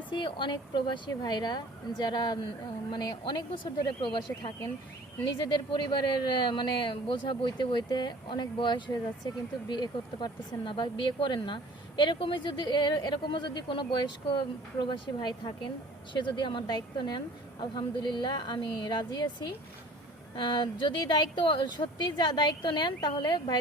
আছি অনেক প্রবাসী ভাইরা যারা মানে অনেক বছর ধরে প্রবাসে থাকেন, নিজেদের পরিবারের মানে বোঝা বইতে বইতে অনেক বয়স হয়ে যাচ্ছে, কিন্তু বিয়ে করতে পারতেছেন না বা বিয়ে করেন না। এরকমও যদি কোনো বয়স্ক প্রবাসী ভাই থাকেন, সে যদি আমার দায়িত্ব নেন, আলহামদুলিল্লাহ আমি রাজি আছি। যদি দায়িত্ব সত্যি দায়িত্ব নেন, তাহলে ভাই